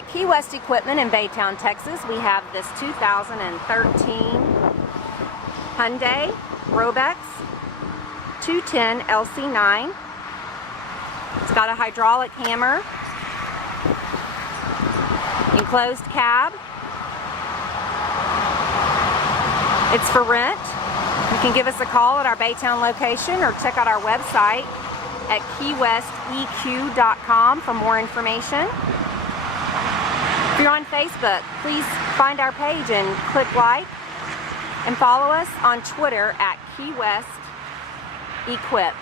At KeeWest Equipment in Baytown, Texas, we have this 2013 Hyundai Robex 210 LC9. It's got a hydraulic hammer, enclosed cab. It's for rent. You can give us a call at our Baytown location or check out our website at KeeWestEQ.com for more information. If you're on Facebook, please find our page and click like, and follow us on Twitter at KeeWest Equip.